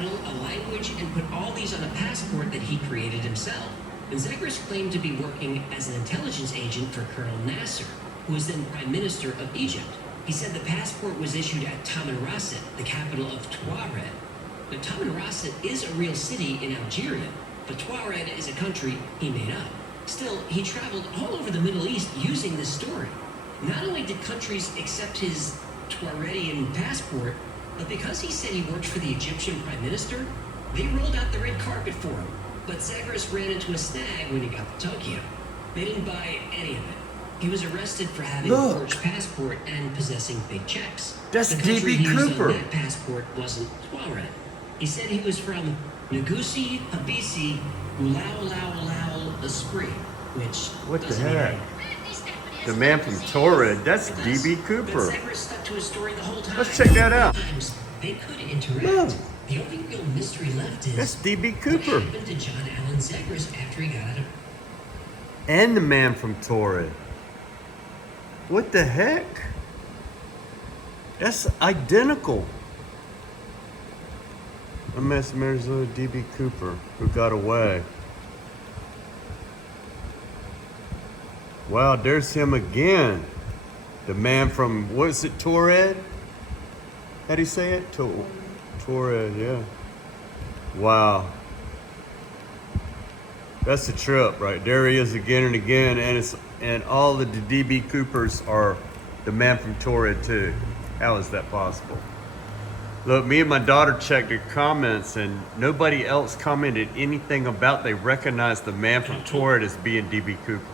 capital, a language, and put all these on a passport that he created himself. And Zegrus claimed to be working as an intelligence agent for Colonel Nasser, who was then Prime Minister of Egypt. He said the passport was issued at Tamanrasset, the capital of Tuared. Now, Tamanrasset is a real city in Algeria, but Tuared is a country he made up. Still, he traveled all over the Middle East using this story. Not only did countries accept his Tuaredian passport, but because he said he worked for the Egyptian Prime Minister, they rolled out the red carpet for him. But Zegrus ran into a snag when he got to Tokyo. They didn't buy any of it. He was arrested for having a forged passport and possessing fake checks. That's the country DB he used Cooper. on that passport wasn't Tuared. He said he was from Ngusi Habisi Ulao Esprit, which What the heck? The man from Taured, that's DB Cooper. But Zegrus stuck to his story the whole time. Let's check that out. Sometimes they could interact. Look. The only real mystery left is That's DB what Cooper. happened to John Allen Zegrus after he got out of... And the man from Taured. What the heck? That's identical. MS Marzullo DB Cooper, who got away. Wow, there's him again. The man from, what is it, Tuared? How do you say it? Tuared, yeah. Wow. That's a trip, right? There he is again and again, and all the DB Coopers are the man from Taured too. How is that possible? Look, me and my daughter checked the comments, and nobody else commented anything about they recognized the man from Taured as being DB Cooper.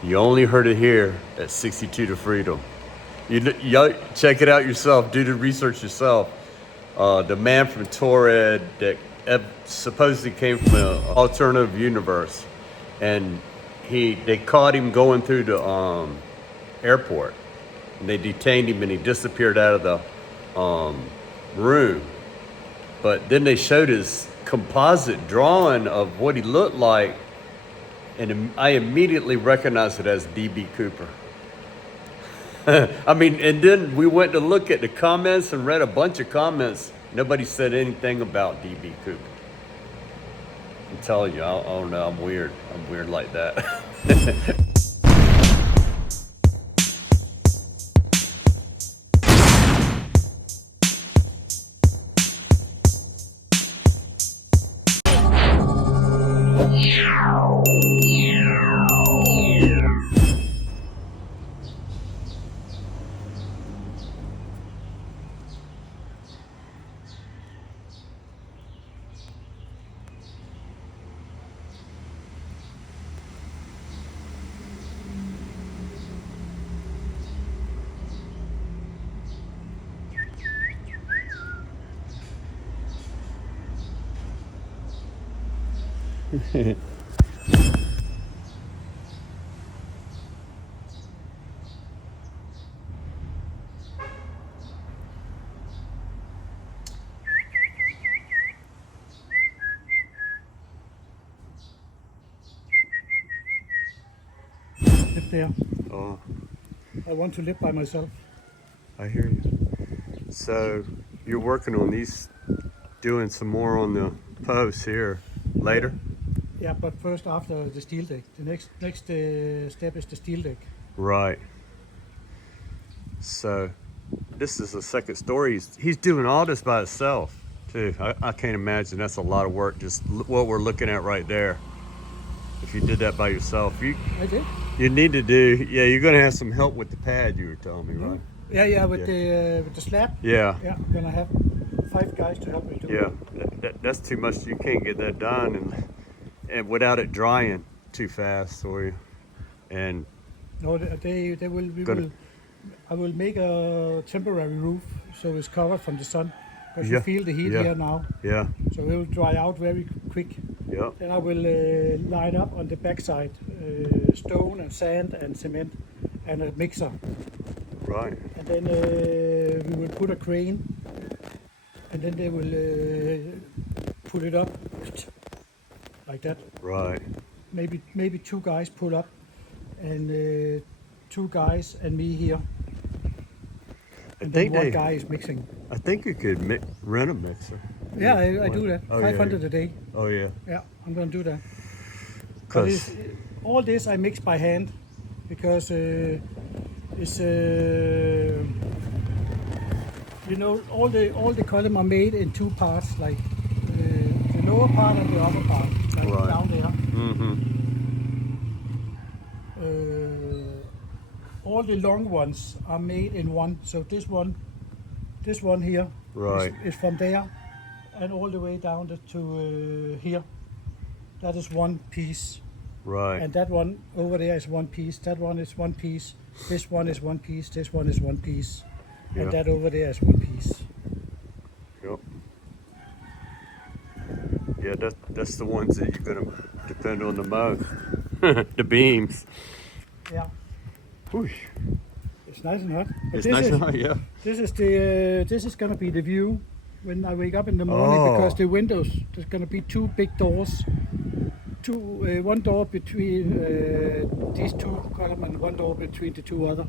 You only heard it here at 62 to Freedom. You check it out yourself. Do the research yourself. The man from Tuared that supposedly came from an alternative universe, and they caught him going through the airport, and they detained him, and he disappeared out of the room. But then they showed his composite drawing of what he looked like, and I immediately recognized it as DB Cooper. I mean, and then we went to look at the comments and read a bunch of comments. Nobody said anything about DB Cooper. I'm telling you, I don't know, I'm weird. I'm weird like that. Live there. Oh, I want to live by myself. I hear you. So you're working on these, doing some more on the posts here later? Yeah, but first after the steel deck. The next step is the steel deck. Right. So this is the second story. He's doing all this by himself too. I can't imagine that's a lot of work, just what we're looking at right there. If you did that by yourself, I did. you need to do, yeah, you're gonna have some help with the pad, you were telling me, right? Yeah, with the slab. Yeah. Yeah, I'm gonna have 5 guys to help me do Yeah, it. that's too much. You can't get that done and without it drying too fast for you. And No, I will make a temporary roof so it's covered from the sun. Because you feel the heat here now. Yeah. So it will dry out very quick. Yeah. Then I will line up on the backside stone and sand and cement and a mixer. Right. And then we will put a crane, and then they will pull it up like that. Right. Maybe 2 guys pull up, and 2 guys and me here. And then one guy is mixing. I think you could rent a mixer. Yeah, I do that. Oh, 500 a day. Oh yeah. Yeah, I'm gonna do that. Because All this I mix by hand because it's you know, all the column are made in 2 parts, like the lower part and the upper part, like Right. down there. Mm-hmm. All the long ones are made in one. So this one here Right. is from there and all the way down to here. That is one piece. Right. And that one over there is one piece. That one is one piece. This one is one piece. This one is one piece. Yeah. And that over there is one piece. Yep. Yeah, that's the ones that you're gonna depend on the most. The beams. Yeah. Whoosh. It's nice and hot. But It's nice and hot, yeah. This is gonna be the view when I wake up in the morning because the windows, there's gonna be 2 big doors. One door between these 2 columns and one door between the 2 other.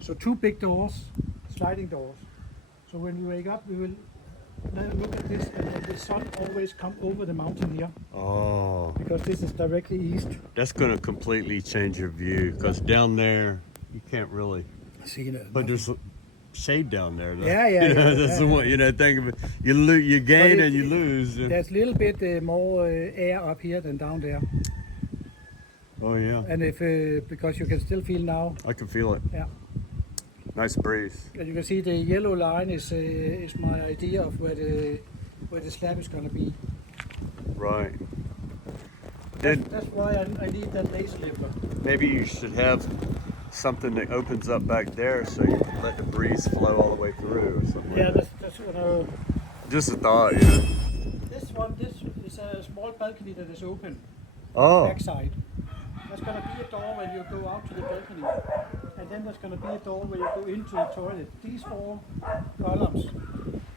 So 2 big doors, sliding doors. So when we wake up, we will look at this, and then the sun always come over the mountain here Oh, because this is directly east. that's gonna completely change your view because down there you can't really. See that? But there's shade down there. Though. Yeah, yeah, You know, yeah, that's yeah. the one. You know, think of it. You gain and you lose. There's a little bit more air up here than down there, Oh yeah, and if because you can still feel now. I can feel it. Yeah. Nice breeze. As you can see, the yellow line is my idea of where the slab is going to be. Right. Then That's why I need that laser lifter. maybe you should have something that opens up back there so you can let the breeze flow all the way through or something. Yeah, like that's what I. Just a thought, you know. This is a small balcony that is open. Oh, Backside. There's going to be a door when you go out to the balcony, and then there's going to be a door where you go into the toilet. These 4 columns.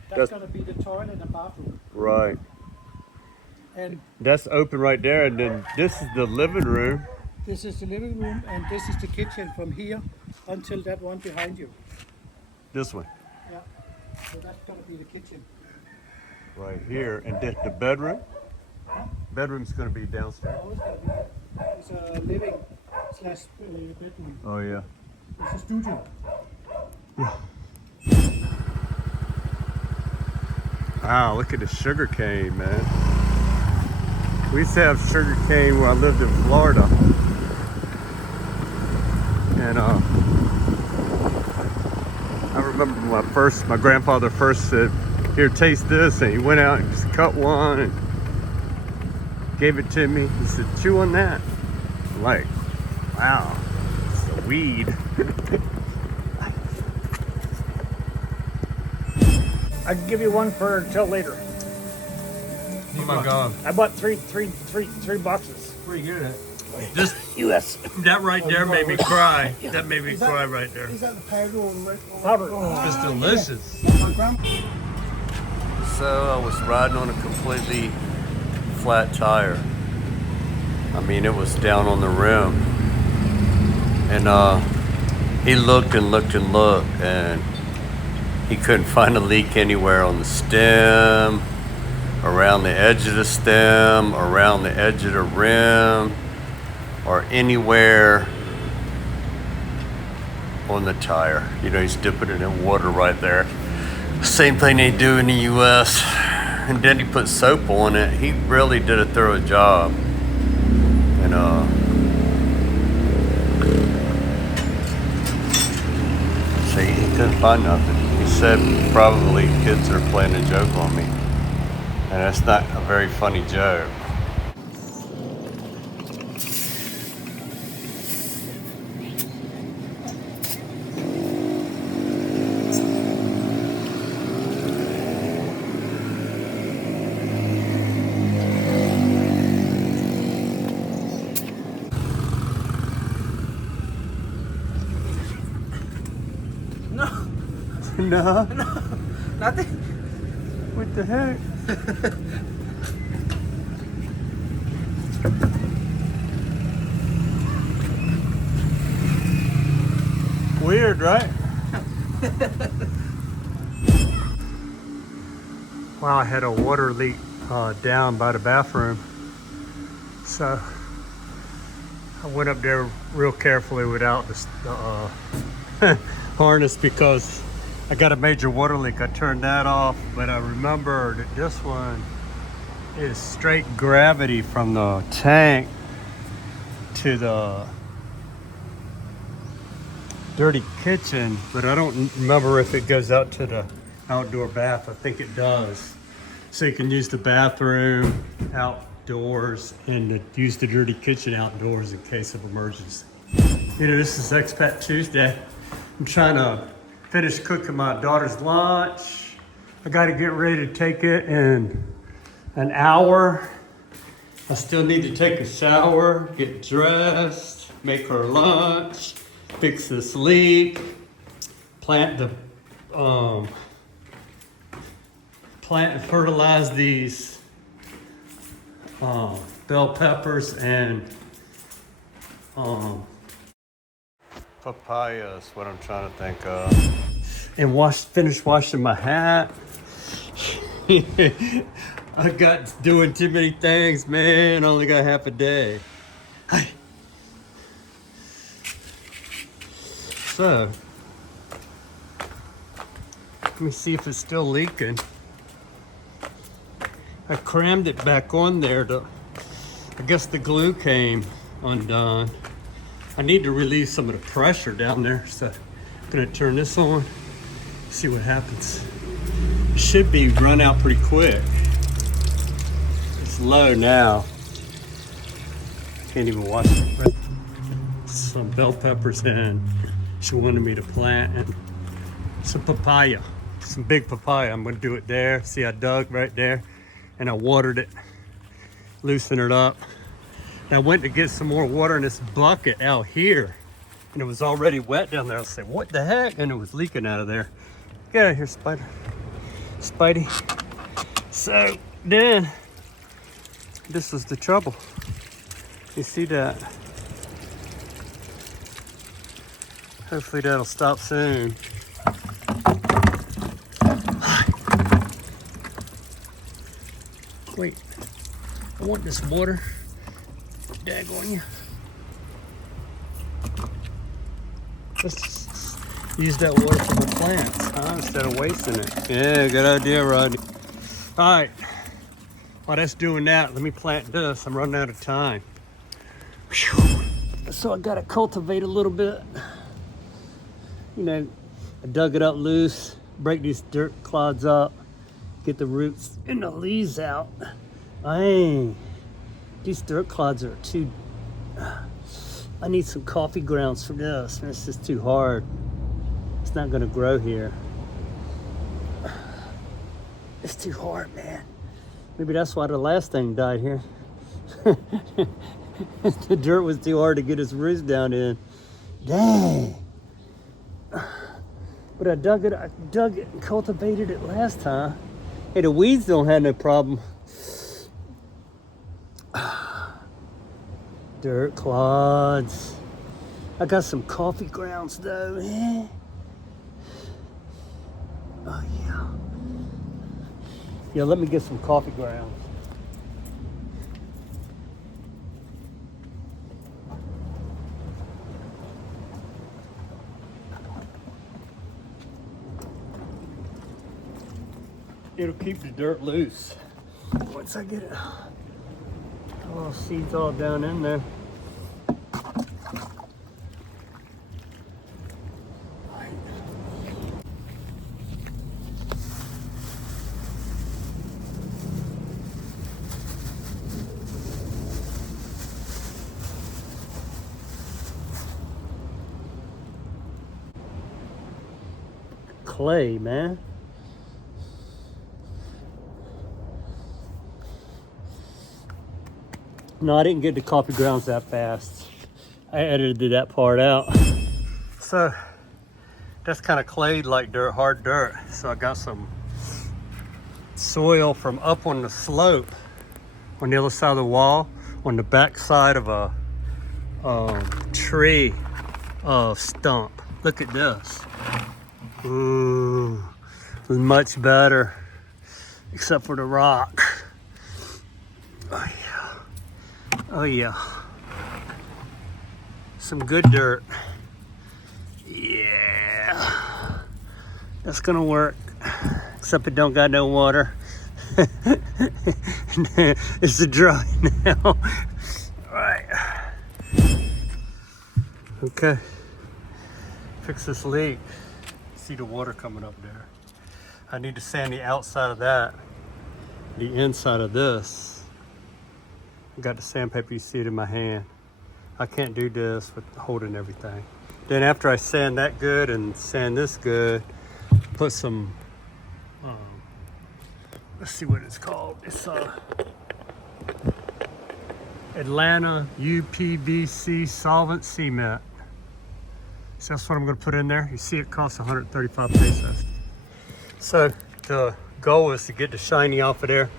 That's going to be the toilet and bathroom. right. And That's open right there, and then this is the living room. this is the living room, and this is the kitchen from here until that one behind you. This one, Yeah. So that's going to be the kitchen. right here, and then the bedroom. Bedroom's gonna be downstairs. Oh, it's a living slash bedroom. Oh yeah. It's a studio. Wow, look at the sugar cane, man. We used to have sugar cane where I lived in Florida. And I remember my grandfather first said, "Here, taste this," and he went out and just cut one and gave it to me. He said, "Chew on that." I'm like, wow, it's a weed. I can give you one for until later. Oh my God. I bought three boxes. Pretty good. Just U.S. that right there made me cry. That made me cry right there. Is that the powder or Powder. It's delicious. So I was riding on a completely flat tire. I mean, it was down on the rim. And he looked and looked and looked, and he couldn't find a leak anywhere on the stem, around the edge of the stem, around the edge of the rim, or anywhere on the tire. You know, he's dipping it in water right there. Same thing they do in the US. And then he put soap on it. He really did a thorough job. And see, he couldn't find nothing. He said probably kids are playing a joke on me. And that's not a very funny joke. No. Nothing. What the heck? Weird, right? Wow, I had a water leak down by the bathroom. So I went up there real carefully without the harness because I got a major water leak. I turned that off, but I remember that this one is straight gravity from the tank to the dirty kitchen, but I don't remember if it goes out to the outdoor bath. I think it does. So you can use the bathroom outdoors and use the dirty kitchen outdoors in case of emergency. You know, this is Expat Tuesday. I'm trying to finish cooking my daughter's lunch. I got to get ready to take it in an hour. I still need to take a shower, get dressed, make her lunch, fix this leak, plant and fertilize these bell peppers and papaya is what I'm trying to think of. And finish washing my hat. I got doing too many things, man. I only got half a day. So, let me see if it's still leaking. I crammed it back on there I guess the glue came undone. I need to release some of the pressure down there, so I'm gonna turn this on, see what happens. It should be run out pretty quick. It's low now. Can't even watch it. Some bell peppers and she wanted me to plant and some papaya, some big papaya. I'm gonna do it there. See, I dug right there and I watered it, loosened it up. And I went to get some more water in this bucket out here and it was already wet down there. I said, what the heck? And it was leaking out of there. Get out of here, Spidey. So then, this was the trouble. You see that? Hopefully that'll stop soon. Wait, I want this water. Dag on you. Let's just use that water for the plants, instead of wasting it. Yeah, good idea, Rodney. All right, while that's doing that, let me plant this. I'm running out of time. Whew. So I gotta cultivate a little bit. You know, I dug it up loose, break these dirt clods up, get the roots and the leaves out. These dirt clods are too, I need some coffee grounds for this. This is too hard. It's not gonna grow here. It's too hard, man. Maybe that's why the last thing died here. The dirt was too hard to get its roots down in. Dang. But I dug it and cultivated it last time. Hey, the weeds don't have no problem. Dirt clods. I got some coffee grounds though. Oh yeah. Yeah, let me get some coffee grounds. It'll keep the dirt loose. Once I get it, oh, seeds all down in there. Clay, man. No, I didn't get the coffee grounds that fast. I edited that part out. So that's kind of clayed like dirt, hard dirt. So I got some soil from up on the slope on the other side of the wall, on the back side of a tree stump. Look at this. Ooh, much better, except for the rock. Oh yeah. Oh yeah. Some good dirt. Yeah. That's gonna work. Except it don't got no water. It's a dry now. All right. Okay. Fix this leak. See the water coming up there. I need to sand the outside of that, the inside of this. I got the sandpaper, you see it in my hand. I can't do this with holding everything. Then after I sand that good and sand this good, put some, let's see what it's called. It's Atlanta UPVC solvent cement. So that's what I'm gonna put in there. You see it costs 135 pesos. So the goal is to get the shiny off of there.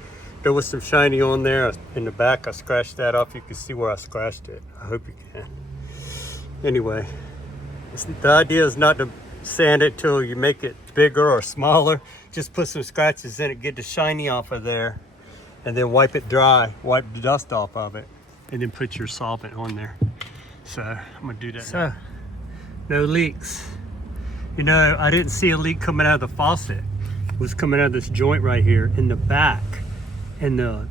There was some shiny on there. In the back, I scratched that off. You can see where I scratched it. I hope you can. Anyway, the idea is not to sand it till you make it bigger or smaller. Just put some scratches in it, get the shiny off of there, and then wipe it dry, wipe the dust off of it, and then put your solvent on there. So I'm gonna do that. So, no leaks. You know, I didn't see a leak coming out of the faucet. It was coming out of this joint right here in the back. And the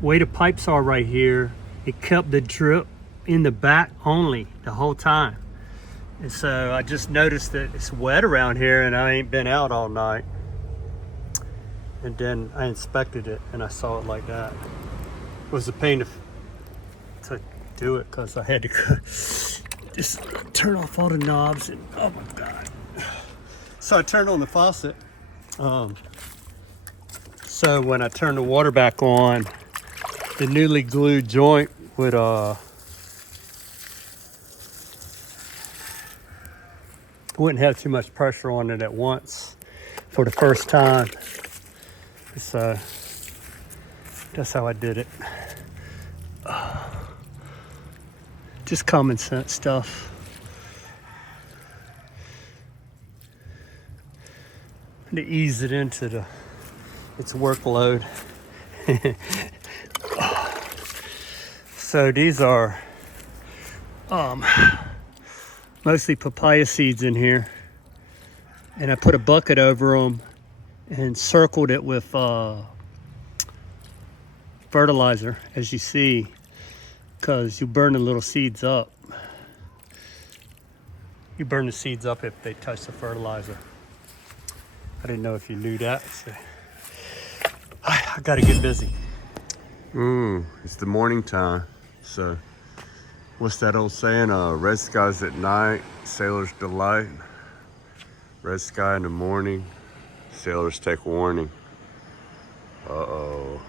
way the pipes are right here, it kept the drip in the back only the whole time. And so I just noticed that it's wet around here and I ain't been out all night. And then I inspected it and I saw it like that. It was a pain to do it because I had to just turn off all the knobs and oh my God. So I turned on the faucet. So when I turn the water back on, the newly glued joint would wouldn't have too much pressure on it at once for the first time. So that's how I did it. Just common sense stuff. To ease it into its workload. So these are mostly papaya seeds in here, and I put a bucket over them and circled it with fertilizer, as you see, because you burn the little seeds up. You burn the seeds up if they touch the fertilizer. I didn't know if you knew that. So I gotta get busy. It's the morning time. So what's that old saying? Red skies at night, sailors delight. Red sky in the morning, sailors take warning. Uh-oh.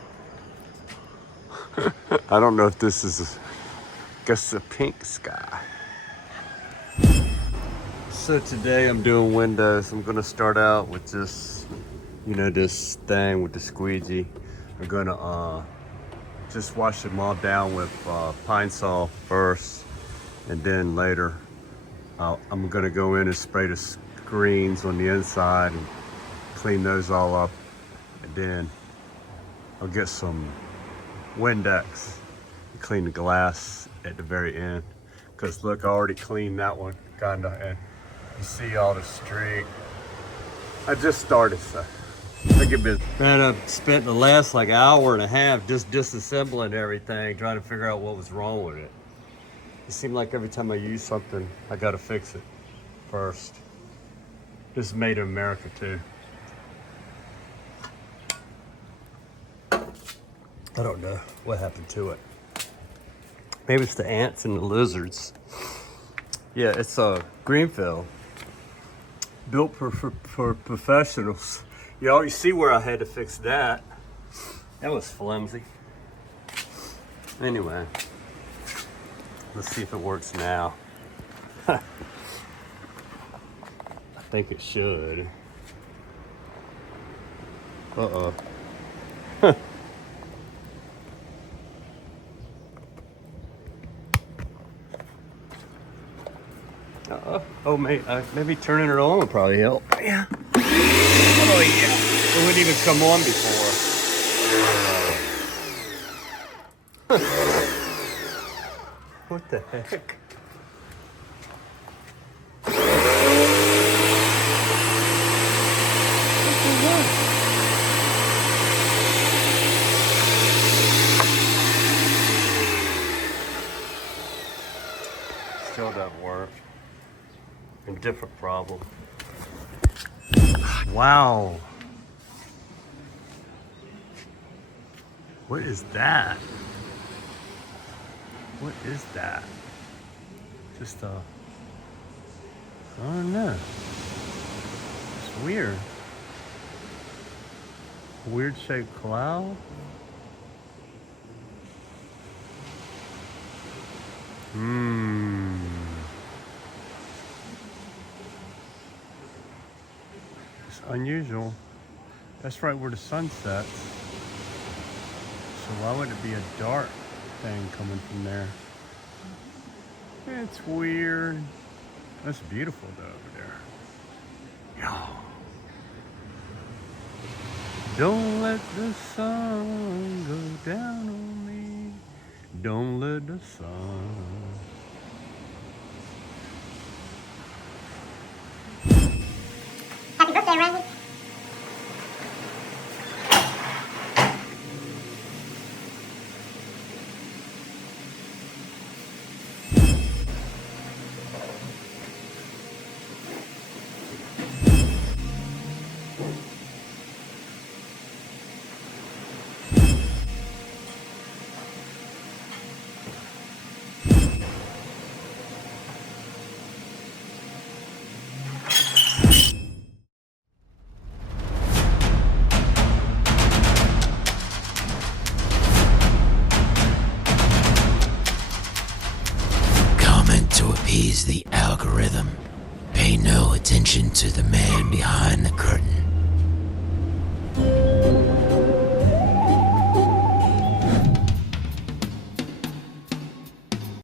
I don't know if this is, I guess, a pink sky. So today I'm doing windows. I'm gonna start out with this, this thing with the squeegee. I'm gonna just wash them all down with Pine Sol first, and then later I'm gonna go in and spray the screens on the inside and clean those all up, and then I'll get some Windex and clean the glass at the very end. Cause look, I already cleaned that one kinda, and you see all the streak. I just started, so I get busy. Man, I've spent the last hour and a half just disassembling everything, trying to figure out what was wrong with it. It seemed like every time I use something, I gotta fix it first. This is made in America too. I don't know what happened to it. Maybe it's the ants and the lizards. Yeah, it's a Greenfield. Built for professionals. You already see where I had to fix that. That was flimsy. Anyway, let's see if it works now. think it should. Uh-oh. Oh, maybe turning it on would probably help. Yeah. Oh, yeah. It wouldn't even come on before. What the heck? Still doesn't work. A different problem. Wow. What is that? What is that? Just I don't know. It's weird. Weird shaped cloud. It's unusual. That's right where the sun sets. So why would it be a dark thing coming from there? It's weird. That's beautiful though over there. Yeah. Don't let the sun go down on me. Don't let the sun. Happy birthday, Randy. To appease the algorithm, pay no attention to the man behind the curtain.